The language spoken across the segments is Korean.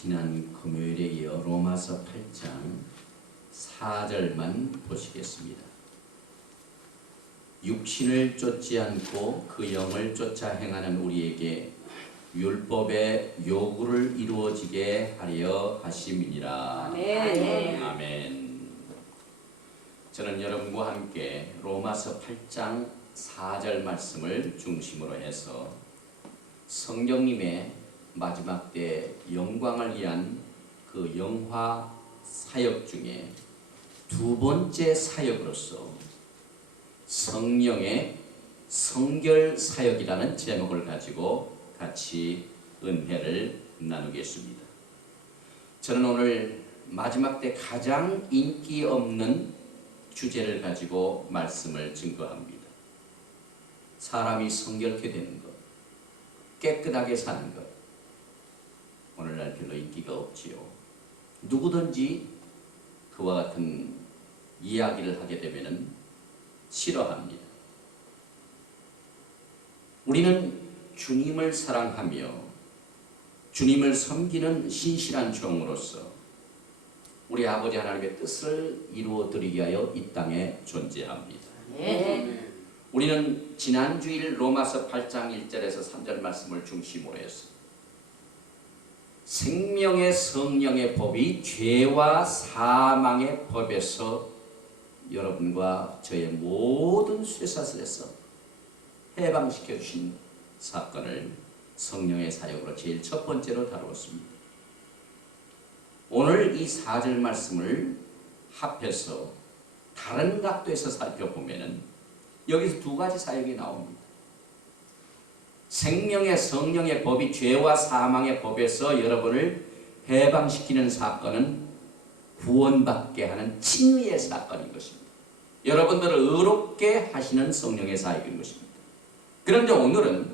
지난 금요일에 이어 로마서 8장 4절만 보시겠습니다. 육신을 쫓지 않고 그 영을 쫓아 행하는 우리에게 율법의 요구를 이루어지게 하려 하심이니라. 아멘. 아멘. 저는 여러분과 함께 로마서 8장 4절 말씀을 중심으로 해서 성령님의 마지막 때 영광을 위한 그 영화 사역 중에 두 번째 사역으로서 성령의 성결 사역이라는 제목을 가지고 같이 은혜를 나누겠습니다. 저는 오늘 마지막 때 가장 인기 없는 주제를 가지고 말씀을 증거합니다. 사람이 성결케 되는 것, 깨끗하게 사는 것, 오늘날 별로 인기가 없지요. 누구든지 그와 같은 이야기를 하게 되면 싫어합니다. 우리는 주님을 사랑하며 주님을 섬기는 신실한 종으로서 우리 아버지 하나님의 뜻을 이루어드리기 위하여 이 땅에 존재합니다. 우리는 지난 주일 로마서 8장 1절에서 3절 말씀을 중심으로 해서 생명의 성령의 법이 죄와 사망의 법에서 여러분과 저의 모든 쇠사슬에서 해방시켜 주신 사건을 성령의 사역으로 제일 첫 번째로 다루었습니다. 오늘 이 4절 말씀을 합해서 다른 각도에서 살펴보면 여기서 두 가지 사역이 나옵니다. 생명의 성령의 법이 죄와 사망의 법에서 여러분을 해방시키는 사건은 구원받게 하는 진리의 사건인 것입니다. 여러분들을 의롭게 하시는 성령의 사역인 것입니다. 그런데 오늘은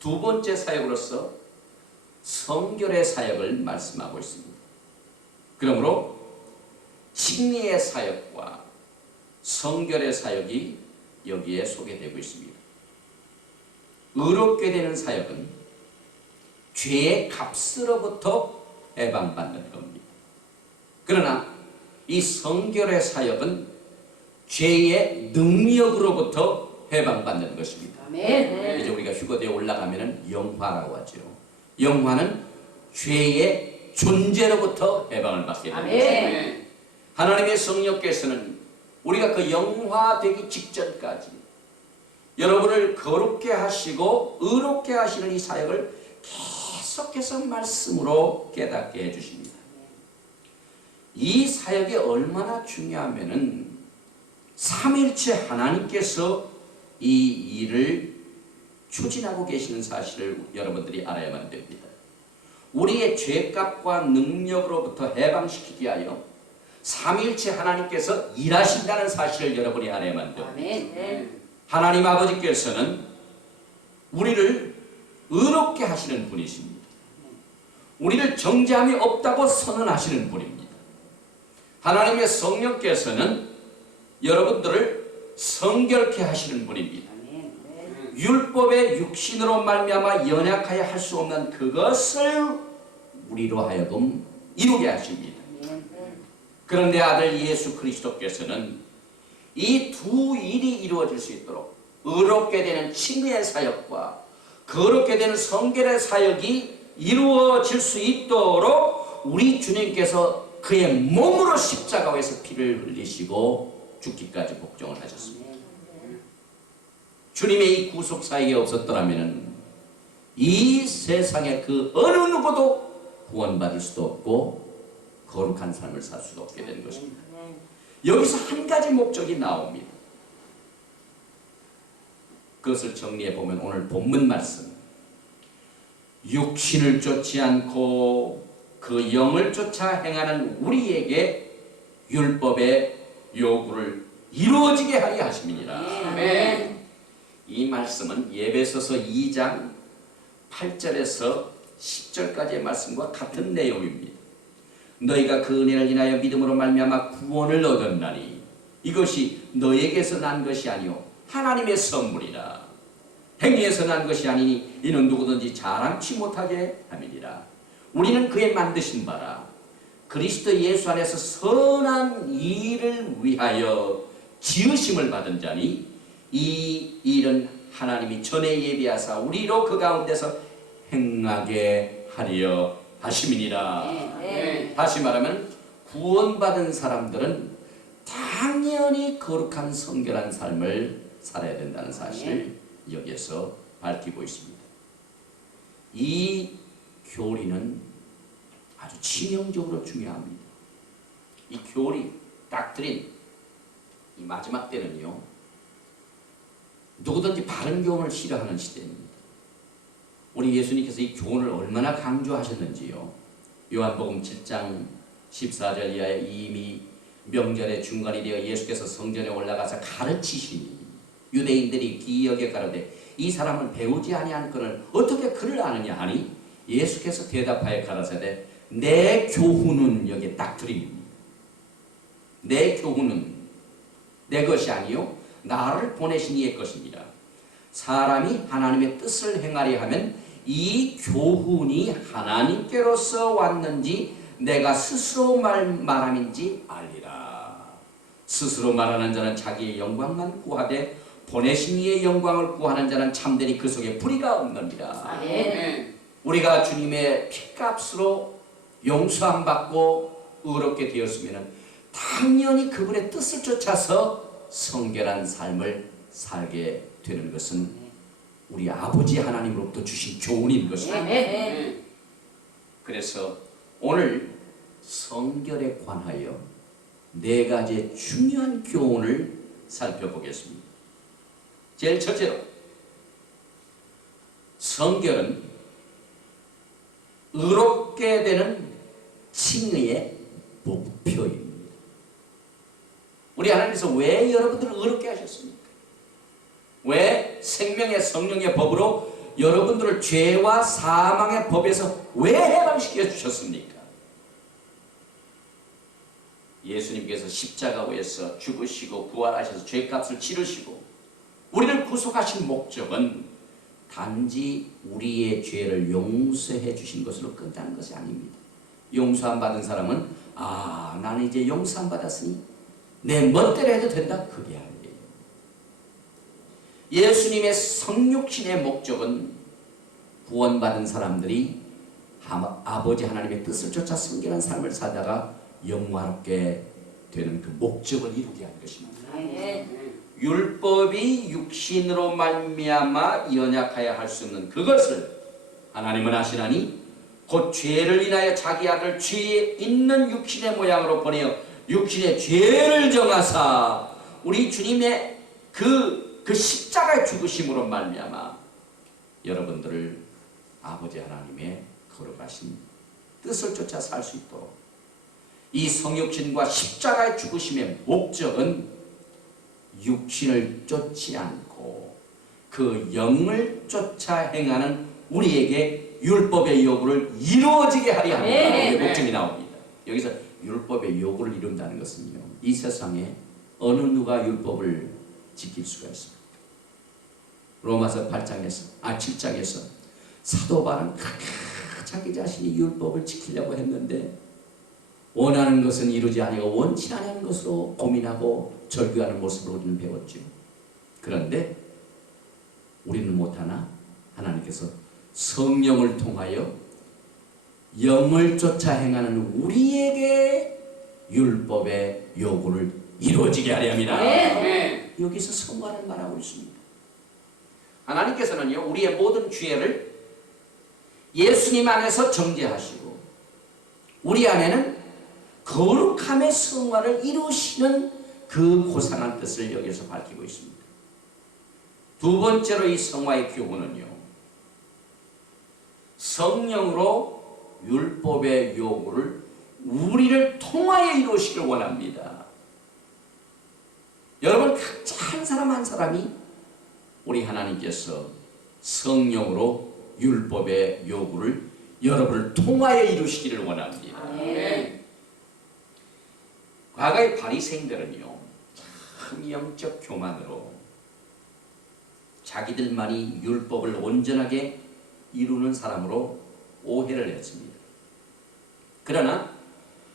두 번째 사역으로서 성결의 사역을 말씀하고 있습니다. 그러므로 진리의 사역과 성결의 사역이 여기에 소개되고 있습니다. 의롭게 되는 사역은 죄의 값으로부터 해방받는 겁니다. 그러나 이 성결의 사역은 죄의 능력으로부터 해방받는 것입니다. 아멘. 이제 우리가 휴거대에 올라가면 영화라고 하죠. 영화는 죄의 존재로부터 해방을 받게 됩니다. 아멘. 하나님의 성령께서는 우리가 그 영화되기 직전까지 여러분을 거룩게 하시고 의롭게 하시는 이 사역을 계속해서 말씀으로 깨닫게 해주십니다. 이 사역이 얼마나 중요하면은 삼일체 하나님께서 이 일을 추진하고 계시는 사실을 여러분들이 알아야만 됩니다. 우리의 죄값과 능력으로부터 해방시키기 위하여 삼일체 하나님께서 일하신다는 사실을 여러분이 알아야만 됩니다. 아멘. 하나님 아버지께서는 우리를 의롭게 하시는 분이십니다. 우리를 정죄함이 없다고 선언하시는 분입니다. 하나님의 성령께서는 여러분들을 성결케 하시는 분입니다. 율법의 육신으로 말미암아 연약하여 할 수 없는 그것을 우리로 하여금 이루게 하십니다. 그런데 아들 예수 그리스도께서는 이 두 일이 이루어질 수 있도록 의롭게 되는 칭의의 사역과 거룩게 되는 성결의 사역이 이루어질 수 있도록 우리 주님께서 그의 몸으로 십자가에서 피를 흘리시고 죽기까지 복종을 하셨습니다. 주님의 이 구속 사역이 없었더라면 이 세상에 그 어느 누구도 구원받을 수도 없고 거룩한 삶을 살 수도 없게 되는 것입니다. 여기서 한 가지 목적이 나옵니다. 그것을 정리해 보면 오늘 본문 말씀, 육신을 쫓지 않고 그 영을 쫓아 행하는 우리에게 율법의 요구를 이루어지게 하려 하심이니라. 아멘. 이 말씀은 에베소서 2장 8절에서 10절까지의 말씀과 같은 내용입니다. 너희가 그 은혜를 인하여 믿음으로 말미암아 구원을 얻었나니 이것이 너에게서 난 것이 아니요 하나님의 선물이라. 행위에서 난 것이 아니니 이는 누구든지 자랑치 못하게 함이니라. 우리는 그의 만드신 바라 그리스도 예수 안에서 선한 일을 위하여 지으심을 받은 자니 이 일은 하나님이 전에 예비하사 우리로 그 가운데서 행하게 하려 하심이니라. 네. 다시 말하면 구원받은 사람들은 당연히 거룩한 성결한 삶을 살아야 된다는 사실을 여기에서 밝히고 있습니다. 이 교리는 아주 치명적으로 중요합니다. 이 교리, 닥트린, 이 마지막 때는요, 누구든지 바른 교훈을 싫어하는 시대입니다. 우리 예수님께서 이 교훈을 얼마나 강조하셨는지요. 요한복음 7장 14절 이하에 이미 명절의 중간이 되어 예수께서 성전에 올라가서 가르치시니 유대인들이 기이하게 가로되 이 사람은 배우지 아니하거늘 어떻게 그를 아느냐 하니 예수께서 대답하여 가라사대 내 교훈은 여기에 닥트린입니다. 내 교훈은 내 것이 아니요 나를 보내신 이의 것입니다. 사람이 하나님의 뜻을 행하려 하면 이 교훈이 하나님께로서 왔는지 내가 스스로 말함인지 알리라. 스스로 말하는 자는 자기의 영광만 구하되 보내신 이의 영광을 구하는 자는 참되니 그 속에 불의가 없느니라. 우리가 주님의 피값으로 용서함 받고 의롭게 되었으면 당연히 그분의 뜻을 쫓아서 성결한 삶을 살게 되는 것은 우리 아버지 하나님으로부터 주신 교훈인 것입니다. 그래서 오늘 성결에 관하여 네 가지의 중요한 교훈을 살펴보겠습니다. 제일 첫째로 성결은 의롭게 되는 칭의의 목표입니다. 우리 하나님께서 왜 여러분들을 의롭게 하셨습니까? 왜 생명의 성령의 법으로 여러분들을 죄와 사망의 법에서 왜 해방시켜 주셨습니까? 예수님께서 십자가에서 죽으시고 부활하셔서 죄값을 치르시고 우리를 구속하신 목적은 단지 우리의 죄를 용서해 주신 것으로 끝나는 것이 아닙니다. 용서 안 받은 사람은 나는 이제 용서 안 받았으니 내 멋대로 해도 된다. 그게 아니에요. 예수님의 성육신의 목적은 구원받은 사람들이 아버지 하나님의 뜻을 쫓아 성결한 삶을 살다가 영화롭게 되는 그 목적을 이루게 한 것입니다. 율법이 육신으로 말미암아 연약하여 할 수 없는 그것을 하나님은 아시나니 곧 죄를 인하여 자기 아들 죄에 있는 육신의 모양으로 보내어 육신의 죄를 정하사 우리 주님의 그 십자가의 죽으심으로 말미암아 여러분들을 아버지 하나님의 거룩하신 뜻을 쫓아 살 수 있도록 이 성육신과 십자가의 죽으심의 목적은 육신을 쫓지 않고 그 영을 쫓아 행하는 우리에게 율법의 요구를 이루어지게 하려 하는 목적이 나옵니다. 여기서 율법의 요구를 이룬다는 것은요, 이 세상에 어느 누가 율법을 지킬 수가 있습니까? 로마서 7장에서 사도 바울은 자기 자신이 율법을 지키려고 했는데 원하는 것은 이루지 아니하고 원치 않은 것으로 고민하고 절규하는 모습을 우리는 배웠죠. 그런데 우리는 못하나 하나님께서 성령을 통하여 영을 쫓아 행하는 우리에게 율법의 요구를 이루어지게 하려 합니다. 여기서 성과를 말하고 있습니다. 하나님께서는요, 우리의 모든 죄를 예수님 안에서 정죄하시고 우리 안에는 거룩함의 성화를 이루시는 그 고상한 뜻을 여기서 밝히고 있습니다. 두 번째로 이 성화의 교훈은요, 성령으로 율법의 요구를 우리를 통하여 이루시길 원합니다. 여러분 각자 한 사람 한 사람이 우리 하나님께서 성령으로 율법의 요구를 여러분을 통하여 이루시기를 원합니다. 과거의 바리새인들은요, 참 영적 교만으로 자기들만이 율법을 온전하게 이루는 사람으로 오해를 했습니다. 그러나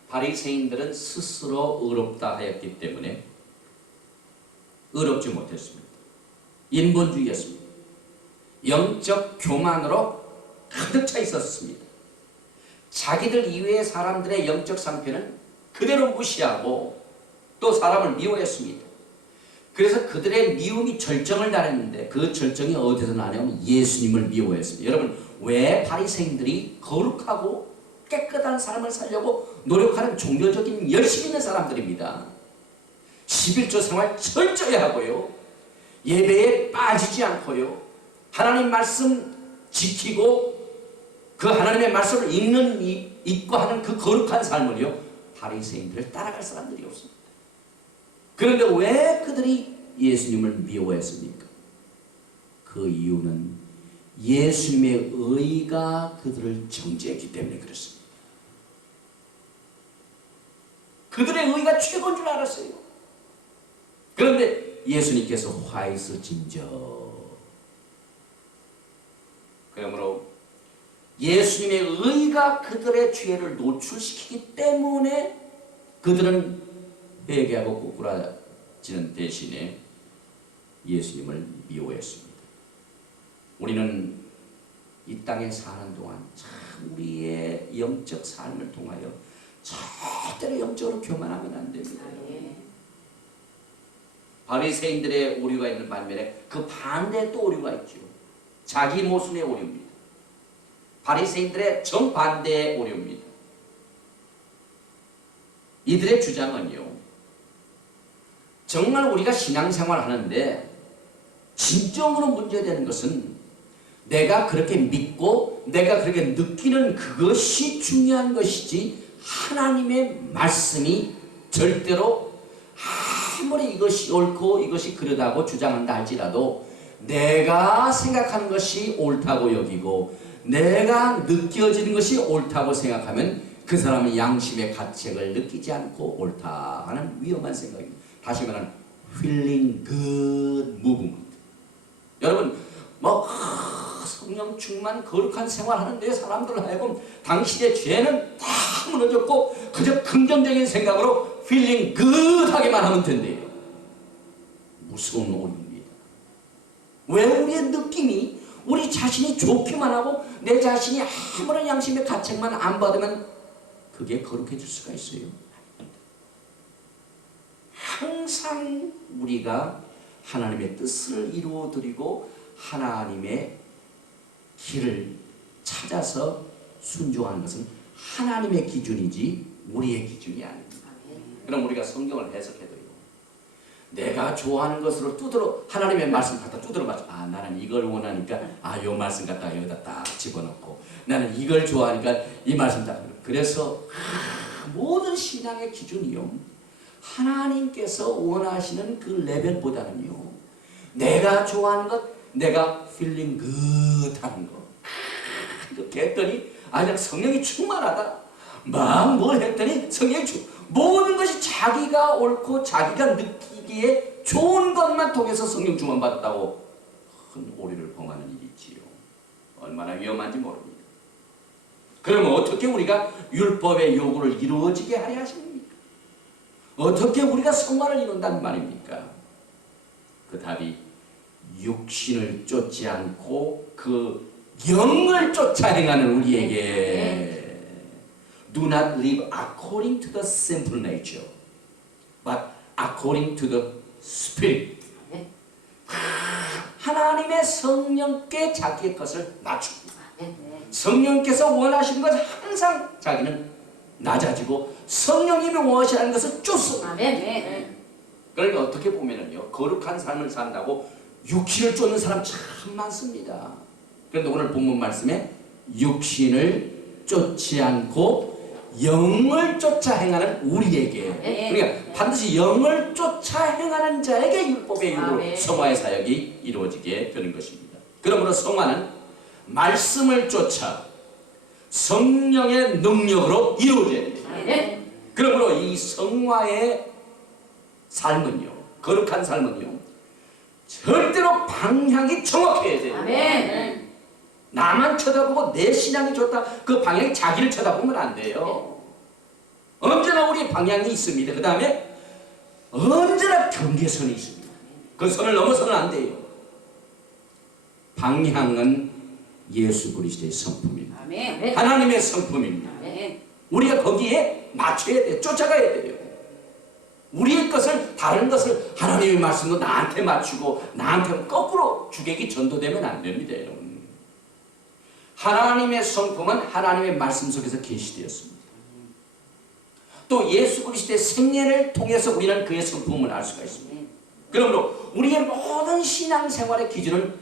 바리새인들은 스스로 의롭다 하였기 때문에 의롭지 못했습니다. 인본주의였습니다. 영적 교만으로 가득 차 있었습니다. 자기들 이외의 사람들의 영적 상태는 그대로 무시하고 또 사람을 미워했습니다. 그래서 그들의 미움이 절정을 달했는데 그 절정이 어디서 나냐면 예수님을 미워했습니다. 여러분, 왜 바리새인들이 거룩하고 깨끗한 삶을 살려고 노력하는 종교적인 열심 있는 사람들입니다. 11조 생활 철저히 하고요. 예배에 빠지지 않고요. 하나님 말씀 지키고 그 하나님의 말씀을 읽고 하는 그 거룩한 삶을요. 바리새인들을 따라갈 사람들이 없습니다. 그런데 왜 그들이 예수님을 미워했습니까? 그 이유는 예수님의 의가 그들을 정죄했기 때문에 그렇습니다. 그들의 의가 최고인 줄 알았어요. 그런데 예수님께서 화 있으신저. 그러므로 예수님의 의가 그들의 죄를 노출시키기 때문에 그들은 회개하고 꼬꾸라지는 대신에 예수님을 미워했습니다. 우리는 이 땅에 사는 동안 참 우리의 영적 삶을 통하여 절대로 영적으로 교만하면 안 됩니다. 바리새인들의 오류가 있는 반면에 그 반대에 또 오류가 있죠. 자기 모순의 오류입니다. 바리새인들의 정반대의 오류입니다. 이들의 주장은요, 정말 우리가 신앙생활 하는데 진정으로 문제되는 것은 내가 그렇게 믿고 내가 그렇게 느끼는 그것이 중요한 것이지 하나님의 말씀이 절대로 아무리 이것이 옳고 이것이 그러다고 주장한다 할지라도 내가 생각하는 것이 옳다고 여기고 내가 느껴지는 것이 옳다고 생각하면 그 사람은 양심의 가책을 느끼지 않고 옳다 하는 위험한 생각입니다. 다시 말하면 feeling good movement. 여러분 성령 충만 거룩한 생활하는데 사람들 하여금 당신의 죄는 다 무너졌고 그저 긍정적인 생각으로 feeling good 하게만 하면 된대요. 무서운 오류입니다. 왜 우리의 느낌이 우리 자신이 좋기만 하고 내 자신이 아무런 양심의 가책만 안 받으면 그게 거룩해질 수가 있어요? 항상 우리가 하나님의 뜻을 이루어드리고 하나님의 길을 찾아서 순종하는 것은 하나님의 기준이지 우리의 기준이 아닙니다. 그럼 우리가 성경을 해석해도요, 내가 좋아하는 것으로 두드러 하나님의 말씀 갖다 두드러 맞춰. 나는 이걸 원하니까 요 말씀 갖다가 여기다 딱 집어넣고 나는 이걸 좋아하니까 이 말씀 딱. 그래서 모든 신앙의 기준이요, 하나님께서 원하시는 그 레벨보다는요, 내가 좋아하는 것, 내가 feeling good 하는 거. 이렇게 했더니 그냥 성령이 충만하다. 막 뭘 했더니 성령이 모든 것이 자기가 옳고 자기가 느끼기에 좋은 것만 통해서 성령 충만 받았다고 큰 오류를 범하는 일이 있지요. 얼마나 위험한지 모릅니다. 그러면 어떻게 우리가 율법의 요구를 이루어지게 하려 하십니까? 어떻게 우리가 성화를 이룬다는 말입니까? 그 답이 육신을 쫓지 않고 그 영을 쫓아 행하는 우리에게 Do not live according to the simple nature, but according to the Spirit. 하나님의 성령께 자기의 것을 낮춥니다. 성령께서 원하시는 것은 항상 자기는 낮아지고 성령님이 원하시는 것은 쫓습니다. 그러니까 어떻게 보면은요, 거룩한 삶을 산다고 육신을 쫓는 사람 참 많습니다. 그런데 오늘 본문 말씀에 육신을 쫓지 않고 영을 쫓아 행하는 우리에게, 그러니까 반드시 영을 쫓아 행하는 자에게 율법의 이유로 성화의 사역이 이루어지게 되는 것입니다. 그러므로 성화는 말씀을 쫓아 성령의 능력으로 이루어져야 됩니다. 그러므로 이 성화의 삶은요, 거룩한 삶은요, 절대로 방향이 정확해야 돼요. 나만 쳐다보고 내 신앙이 좋다, 그 방향이 자기를 쳐다보면 안 돼요. 언제나 우리의 방향이 있습니다. 그 다음에 언제나 경계선이 있습니다. 그 선을 넘어서는 안 돼요. 방향은 예수 그리스도의 성품입니다. 아멘. 하나님의 성품입니다. 아멘. 우리가 거기에 맞춰야 돼요. 쫓아가야 돼요. 우리의 것을, 다른 것을 하나님의 말씀도 나한테 맞추고 나한테 거꾸로 주객이 전도되면 안 됩니다, 여러분. 하나님의 성품은 하나님의 말씀 속에서 계시되었습니다. 또 예수 그리스도의 생애를 통해서 우리는 그의 성품을 알 수가 있습니다. 그러므로 우리의 모든 신앙생활의 기준은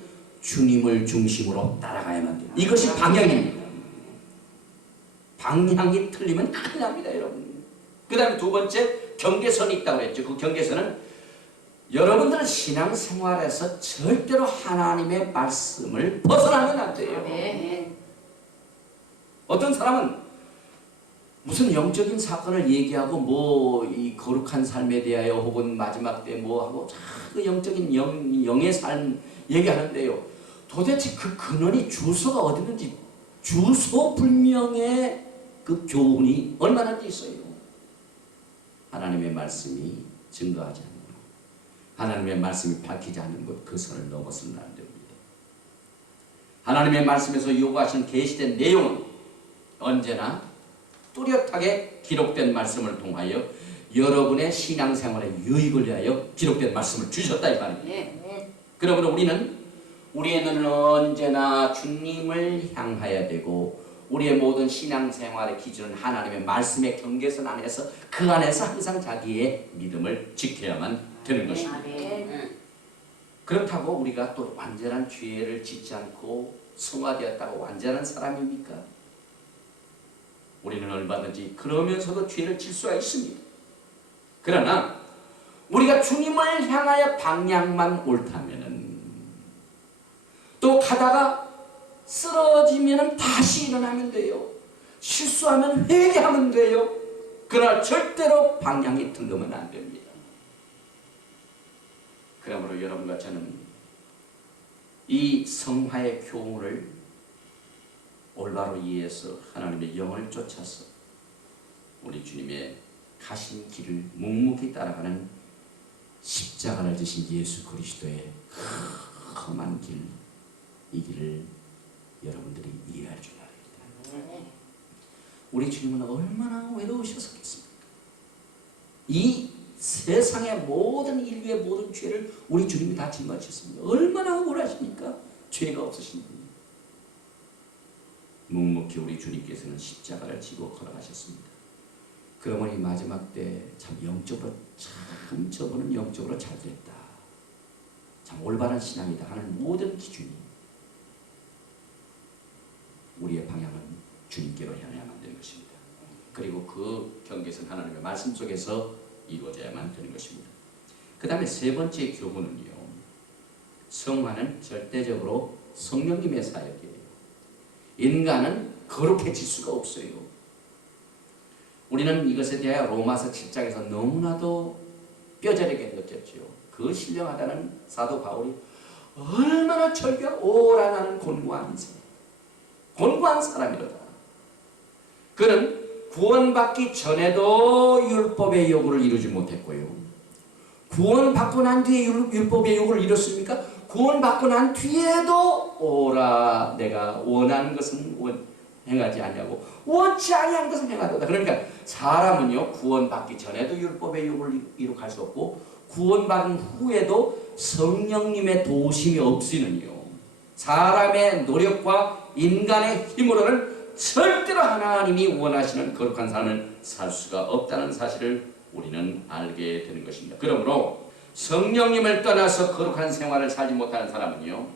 주님을 중심으로 따라가야만 돼요. 이것이 방향입니다. 방향이 틀리면 큰일 납니다, 여러분. 그 다음에 두 번째, 경계선이 있다고 했죠. 그 경계선은 여러분들은 신앙생활에서 절대로 하나님의 말씀을 벗어나면 안 돼요. 아멘. 어떤 사람은 무슨 영적인 사건을 얘기하고 뭐 이 거룩한 삶에 대하여 혹은 마지막 때 뭐 하고 그 영적인 영의 삶 얘기하는데요. 도대체 그 근원이 주소가 어디 있는지 주소 불명의 그 교훈이 얼마나 있어요. 하나님의 말씀이 증거하지 않는 것, 하나님의 말씀이 밝히지 않는 것, 그 선을 넘어서는 안 됩니다. 하나님의 말씀에서 요구하신 계시된 내용은 언제나 뚜렷하게 기록된 말씀을 통하여 여러분의 신앙생활에 유익을 위하여 기록된 말씀을 주셨다 이 말입니다. 네. 그러므로 우리의 눈은 언제나 주님을 향하여야 되고 우리의 모든 신앙생활의 기준은 하나님의 말씀의 경계선 안에서 그 안에서 항상 자기의 믿음을 지켜야만 되는 것입니다. 아멘. 그렇다고 우리가 또 완전한 죄를 짓지 않고 성화되었다고 완전한 사람입니까? 우리는 얼마든지 그러면서도 죄를 질 수가 있습니다. 그러나 우리가 주님을 향하여 방향만 옳다면은 또 가다가 쓰러지면 다시 일어나면 돼요. 실수하면 회개하면 돼요. 그러나 절대로 방향이 틀리면 안 됩니다. 그러므로 여러분과 저는 이 성화의 교훈을 올바로 이해해서 하나님의 영을 쫓아서 우리 주님의 가신 길을 묵묵히 따라가는 십자가를 지신 예수 그리스도의 험한 길, 이 길을 여러분들이 이해할 줄 알아야 됩니다. 우리 주님은 얼마나 외로우셨겠습니까? 이 세상의 모든 인류의 모든 죄를 우리 주님이 다 짊어지셨습니다. 얼마나 억울하십니까? 죄가 없으신 분이. 묵묵히 우리 주님께서는 십자가를 지고 걸어가셨습니다. 그러므로 마지막 때 참 영적으로 참 저분은 영적으로 잘 됐다. 참 올바른 신앙이다 하는 모든 기준이 우리의 방향은 주님께로 향해야만 되는 것입니다. 그리고 그 경계선 하나님의 말씀 속에서 이루어져야만 되는 것입니다. 그 다음에 세 번째 교훈은요. 성화는 절대적으로 성령님의 사역이에요. 인간은 거룩해질 수가 없어요. 우리는 이것에 대하여 로마서 7장에서 너무나도 뼈저리게 느꼈죠. 그 신령하다는 사도 바울이 얼마나 철저하고 오라 나는 곤고한 사람이로다. 그는 구원받기 전에도 율법의 요구를 이루지 못했고요. 구원받고 난 뒤에 율법의 요구를 이뤘습니까? 구원받고 난 뒤에도 오라 내가 원하는 것은 행하지 않냐고 원치 아니한 것은 행하도다. 그러니까 사람은요 구원받기 전에도 율법의 요구를 이룩할 수 없고 구원받은 후에도 성령님의 도우심이 없이는요 사람의 노력과 인간의 힘으로는 절대로 하나님이 원하시는 거룩한 삶을 살 수가 없다는 사실을 우리는 알게 되는 것입니다. 그러므로 성령님을 떠나서 거룩한 생활을 살지 못하는 사람은요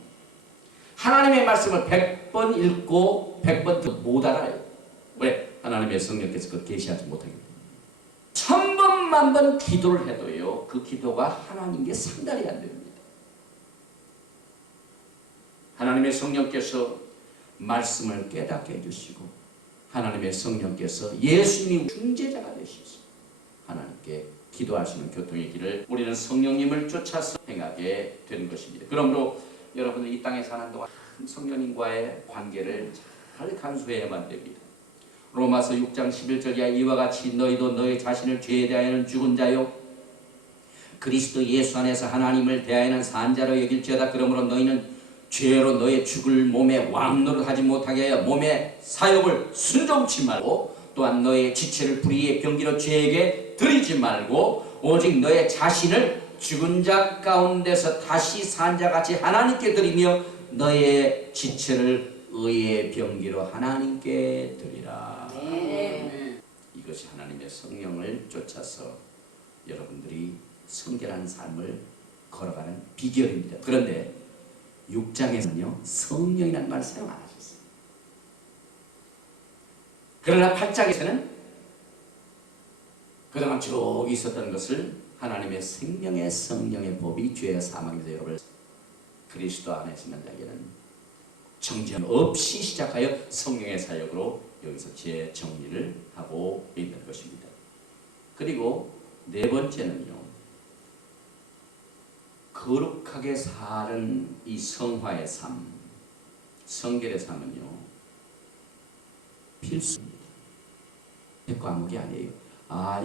하나님의 말씀을 100번 읽고 100번 더 못 알아요. 왜? 하나님의 성령께서 그걸 계시하지 못하기 때문에. 1000번 만번 기도를 해도요 그 기도가 하나님께 상달이 안 됩니다. 하나님의 성령께서 말씀을 깨닫게 해주시고 하나님의 성령께서 예수님이 중재자가 되셔서 하나님께 기도할 수 있는 교통의 길을 우리는 성령님을 쫓아서 행하게 되는 것입니다. 그러므로 여러분들 이 땅에 사는 동안 성령님과의 관계를 잘 간수해야만 됩니다. 로마서 6장 11절에 이와 같이 너희도 너희 자신을 죄에 대하여는 죽은 자요 그리스도 예수 안에서 하나님을 대하여는 산 자로 여길지어다. 그러므로 너희는 죄로 너의 죽을 몸에 왕노릇하지 못하게 하여 몸의 사욕을 순종치 말고 또한 너의 지체를 불의의 병기로 죄에게 드리지 말고 오직 너의 자신을 죽은 자 가운데서 다시 산 자같이 하나님께 드리며 너의 지체를 의의 병기로 하나님께 드리라. 아멘. 이것이 하나님의 성령을 쫓아서 여러분들이 성결한 삶을 걸어가는 비결입니다. 그런데 6장에서는요 성령이라는 말을 사용 안 하셨어요. 그러나 8장에서는 그동안 쭉 있었던 것을 하나님의 생명의 성령의 법이 죄와 사망에서 여러분을 그리스도 안에 있는 자에게는 정죄 없이 시작하여 성령의 사역으로 여기서 재정리를 하고 있는 것입니다. 그리고 네 번째는요 거룩하게 사는 이 성화의 삶, 성결의 삶은요 필수입니다. 과목이 아니에요.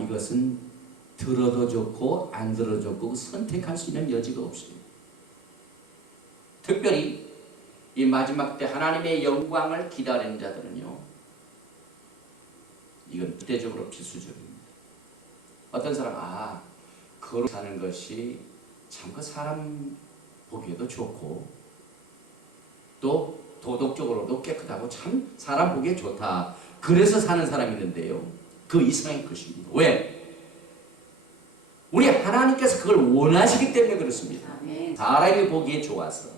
이것은 들어도 좋고 안 들어도 좋고 선택할 수 있는 여지가 없어요. 특별히 이 마지막 때 하나님의 영광을 기다리는 자들은요 이건 절대적으로 필수적입니다. 어떤 사람 거룩 사는 것이 참 그 사람 보기에도 좋고 또 도덕적으로도 깨끗하고 참 사람 보기에 좋다. 그래서 사는 사람이 있는데요. 그 이상의 것입니다. 왜? 우리 하나님께서 그걸 원하시기 때문에 그렇습니다. 아멘. 사람이 보기에 좋아서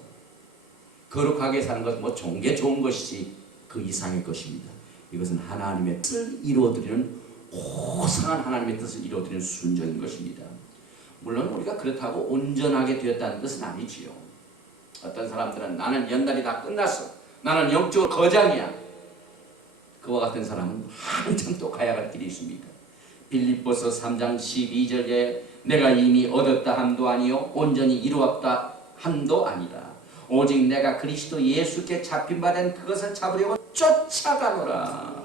거룩하게 사는 것은 뭐 좋은 게 좋은 것이지 그 이상의 것입니다. 이것은 하나님의 뜻을 이루어드리는 고상한 하나님의 뜻을 이루어드리는 순종인 것입니다. 물론 우리가 그렇다고 온전하게 되었다는 뜻은 아니지요. 어떤 사람들은 나는 연단이 다 끝났어. 나는 영적으로 거장이야. 그와 같은 사람은 한참 또 가야 할 길이 있습니다. 빌립보서 3장 12절에 내가 이미 얻었다 함도 아니요 온전히 이루었다 함도 아니라 오직 내가 그리스도 예수께 잡힌 바 된 그것을 잡으려고 쫓아가노라.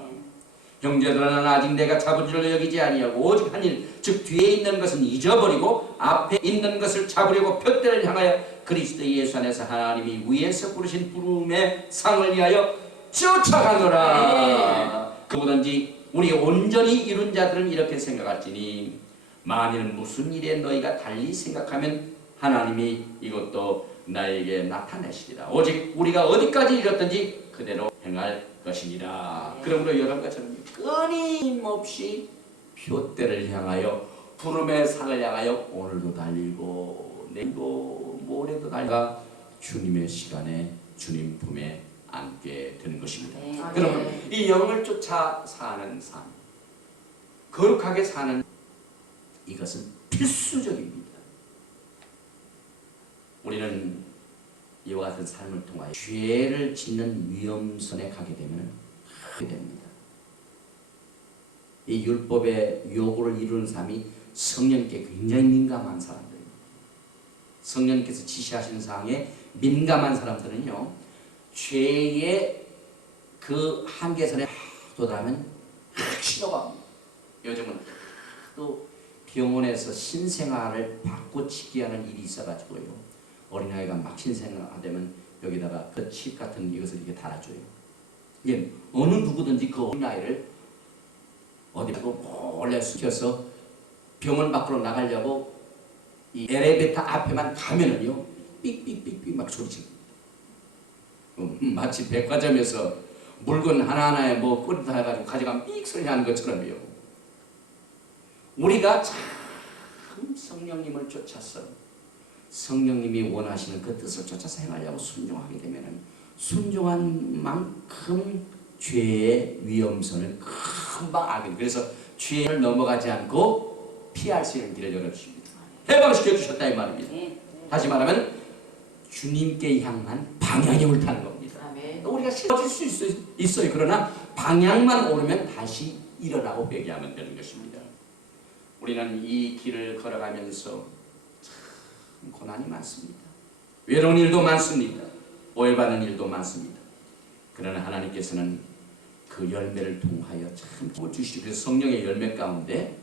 형제들아 아직 내가 잡은 줄로 여기지 아니하고 오직 한 일 즉 뒤에 있는 것은 잊어버리고 앞에 있는 것을 잡으려고 표대를 향하여 그리스도 예수 안에서 하나님이 위에서 부르신 부름의 상을 위하여 쫓아가노라. 그보든지 우리 온전히 이룬 자들은 이렇게 생각할지니 만일 무슨 일에 너희가 달리 생각하면 하나님이 이것도 나에게 나타내시리라. 오직 우리가 어디까지 이뤘든지 그대로 행할 것이니라. 그러므로 여러분과 저는 끊임없이 표대를 향하여 부름의 상을 향하여 오늘도 달리고 내일도 모레도 달려가 주님의 시간에 주님 품에 안게 되는 것입니다. 그러면 이 영을 쫓아 사는 삶, 거룩하게 사는 이것은 필수적입니다. 우리는 이와 같은 삶을 통하여 죄를 짓는 위험선에 가게 되면 하게 됩니다. 이 율법의 요구를 이루는 사람이 성령께 굉장히 민감한 사람들입니다. 성령께서 지시하시는 사항에 민감한 사람들은요 죄의 그 한계선에 도달하면 신호가 요즘은 또 병원에서 신생아를 바꿔치기 하는 일이 있어가지고요 어린아이가 막 신생아되면 여기다가 그 칩 같은 이것을 이렇게 달아줘요. 이게 어느 누구든지 그 어린아이를 어디라도 몰래 숨겨서 병원 밖으로 나가려고 이 엘리베이터 앞에만 가면은요 삑삑삑삑 막 소리칩니다. 마치 백화점에서 물건 하나하나에 뭐 꼬리다 해가지고 가져가면 삑 소리 나는 것처럼요. 우리가 참 성령님을 쫓아서 성령님이 원하시는 그 뜻을 쫓아서 행하려고 순종하게 되면은 순종한 만큼 죄의 위험선을 금방 알게 됩니다. 그래서 죄를 넘어가지 않고 피할 수 있는 길을 열어주십니다. 해방시켜 주셨다 이 말입니다. 다시 말하면 주님께 향한 방향이 옳다는 겁니다. 우리가 쓰러질 수 있어요. 그러나 방향만 오르면 다시 일어나고 회개하면 되는 것입니다. 우리는 이 길을 걸어가면서 참 고난이 많습니다. 외로운 일도 많습니다. 오해받는 일도 많습니다. 그러나 하나님께서는 그 열매를 통하여 참 주시고, 그래서 성령의 열매 가운데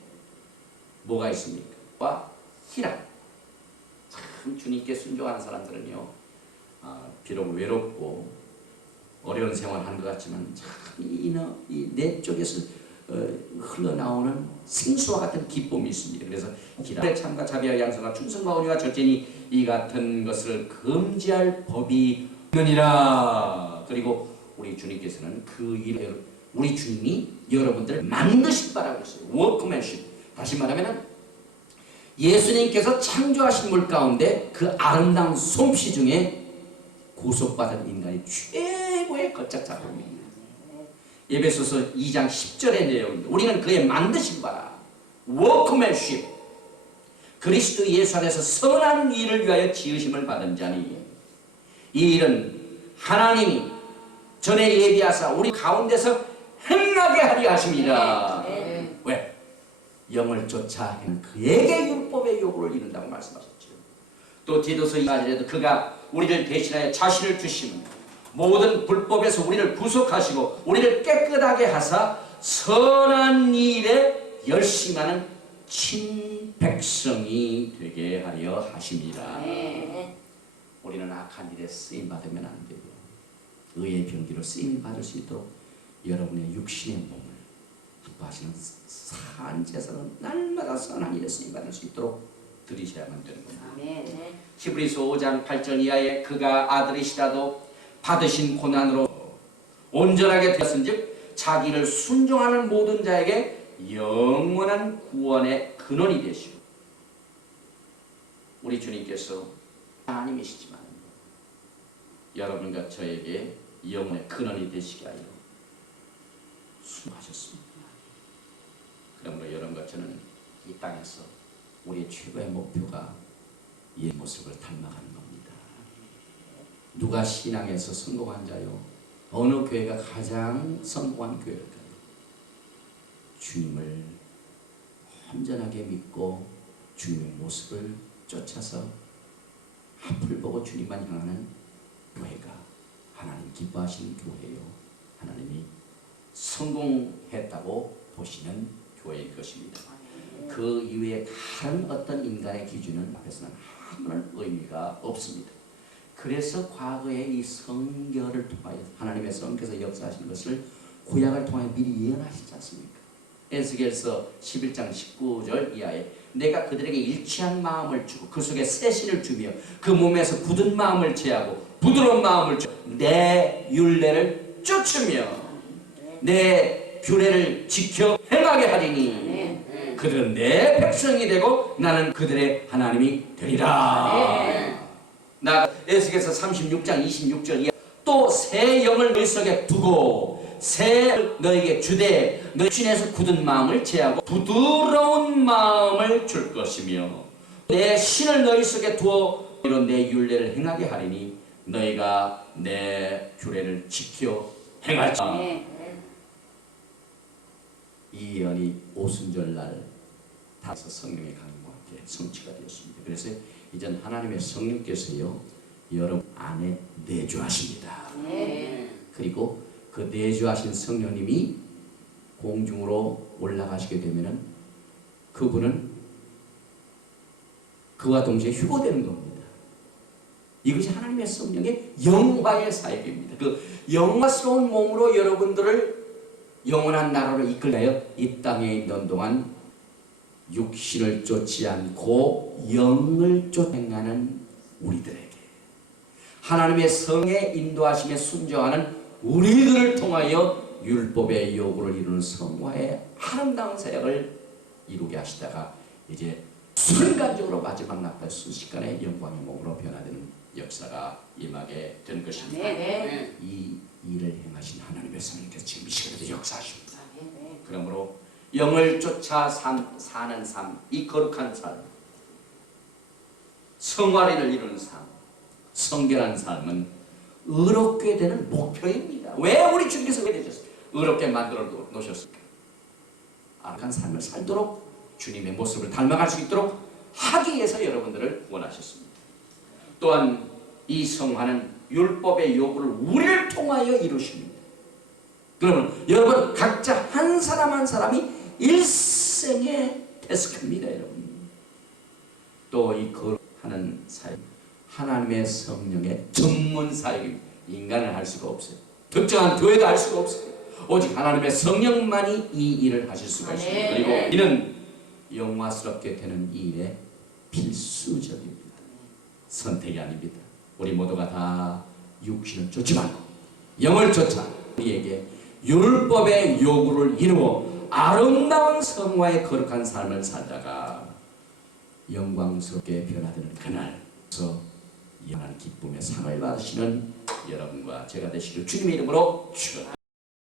뭐가 있습니까? 와 희락. 참 주님께 순종하는 사람들은요, 비록 외롭고 어려운 생활하는 것 같지만 참 이 내 쪽에서 흘러나오는 생수와 같은 기쁨이 있습니다. 그래서 기락의 참과 자비와 양선과 충성과 온유와 절제니 이 같은 것을 금지할 법이 없느니라. 그리고 우리 주님께서는 그 일을, 우리 주님이 여러분들을 만드실 바라고 했어요. 워크맨십. 다시 말하면 예수님께서 창조하신 물 가운데 그 아름다운 솜씨 중에 구속받은 인간이 최고의 걸작 작품입니다. 에베소서 2장 10절의 내용입니다. 우리는 그의 만드신 바라. 워크맨십. 그리스도 예수 안에서 선한 일을 위하여 지으심을 받은 자니, 이 일은 하나님이 전에 예비하사 우리 가운데서 행하게 하려 하십니다. 왜? 영을 쫓아 그에게 율법의 요구를 이룬다고 말씀하셨죠. 또 디도서 2장에도 그가 우리를 대신하여 자신을 주시면 모든 불법에서 우리를 구속하시고 우리를 깨끗하게 하사 선한 일에 열심하는 친백성이 되게 하려 하십니다. 우리는 악한 일에 쓰임받으면 안 되고 의의 병기로 쓰임받을 수 있도록 여러분의 육신의 몸을 기뻐하시는 산 제사로 날마다 선한 일에 쓰임받을 수 있도록 드리셔야만 되는 겁니다. 히브리서 5장 8절 이하에 그가 아들이시라도 받으신 고난으로 온전하게 되었은즉 자기를 순종하는 모든 자에게 영원한 구원의 근원이 되시고, 우리 주님께서 하나님이시지만 여러분과 저에게 영원의 근원이 되시게 하여 수고하셨습니다. 그러므로 여러분과 저는 이 땅에서 우리의 최고의 목표가 이 모습을 닮아가는 겁니다. 누가 신앙에서 성공한 자요? 어느 교회가 가장 성공한 교회일까요? 주님을 온전하게 믿고 주님의 모습을 쫓아서 앞을 보고 주님만 향하는 교회가 하나님 기뻐하시는 교회요. 하나님이 성공했다고 보시는 교회일 것입니다. 그 이외에 다른 어떤 인간의 기준은 앞에서는 아무런 의미가 없습니다. 그래서 과거에 이 성결을 통하여 하나님의 성께서 역사하신 것을 구약을 통하여 미리 예언하시지 않습니까? 에스겔서 11장 19절 이하에 내가 그들에게 일치한 마음을 주고 그 속에 새 신을 주며 그 몸에서 굳은 마음을 제하고 부드러운 마음을 주고 내 율례를 쫓으며 내 규례를 지켜 행하게 하리니 그들은 내 백성이 되고 나는 그들의 하나님이 되리라. 나 에스겔서 36장 26절 이하 또 새 영을 너희 속에 두고 새 너에게 주되 너희 신에서 굳은 마음을 제하고 부드러운 마음을 줄 것이며 내 신을 너희 속에 두어 이런 내 율례를 행하게 하리니 너희가 내 규례를 지켜 행할지라. 이 예언이 오순절날 다서 성령의 강림과 함께 성취가 되었습니다. 그래서 이젠 하나님의 성령께서요 여러분 안에 내주하십니다. 그리고 그 내주하신 성령님이 공중으로 올라가시게 되면은 그분은 그와 동시에 휴거되는 겁니다. 이것이 하나님의 성령의 영광의 사역입니다. 그 영광스러운 몸으로 여러분들을 영원한 나라로 이끌려 이 땅에 있는 동안 육신을 쫓지 않고 영을 쫓아 행하는 우리들에게 하나님의 성의 인도하심에 순종하는 우리들을 통하여 율법의 요구를 이루는 성화의 아름다운 사역을 이루게 하시다가 이제 순간적으로 마지막 날짜 순식간에 영광의 몸으로 변화되는 역사가 임하게 된 것입니다. 이 일을 행하신 하나님의 성령께서 지금 이 시간에도 역사하십니다. 그러므로 영을 쫓아 사는 삶, 이 거룩한 삶, 성화리를 이루는 삶, 성결한 삶은 의롭게 되는 목표입니다. 왜 우리 주님께서 그렇게 되셨습니까? 의롭게 만들어 놓으셨습니까? 악한 삶을 살도록 주님의 모습을 닮아갈 수 있도록 하기 위해서 여러분들을 구원하셨습니다. 또한 이 성화는 율법의 요구를 우리를 통하여 이루십니다. 그러면 여러분 각자 한 사람 한 사람이 일생의 태스크입니다. 여러분. 또 이 거룩하는 사역, 하나님의 성령의 전문 사역입니다. 인간은 할 수가 없어요. 특정한 교회가 할 수가 없어요. 오직 하나님의 성령만이 이 일을 하실 수가 있습니다. 그리고 이는 영화스럽게 되는 이 일에 필수적입니다. 선택이 아닙니다. 우리 모두가 다 육신을 쫓지 말고 영을 쫓아 우리에게 율법의 요구를 이루어 아름다운 성화의 거룩한 삶을 살다가 영광스럽게 변화되는 그날서 영원한 기쁨의 상을 받으시는 여러분과 제가 되시길 주님의 이름으로 축원합니다.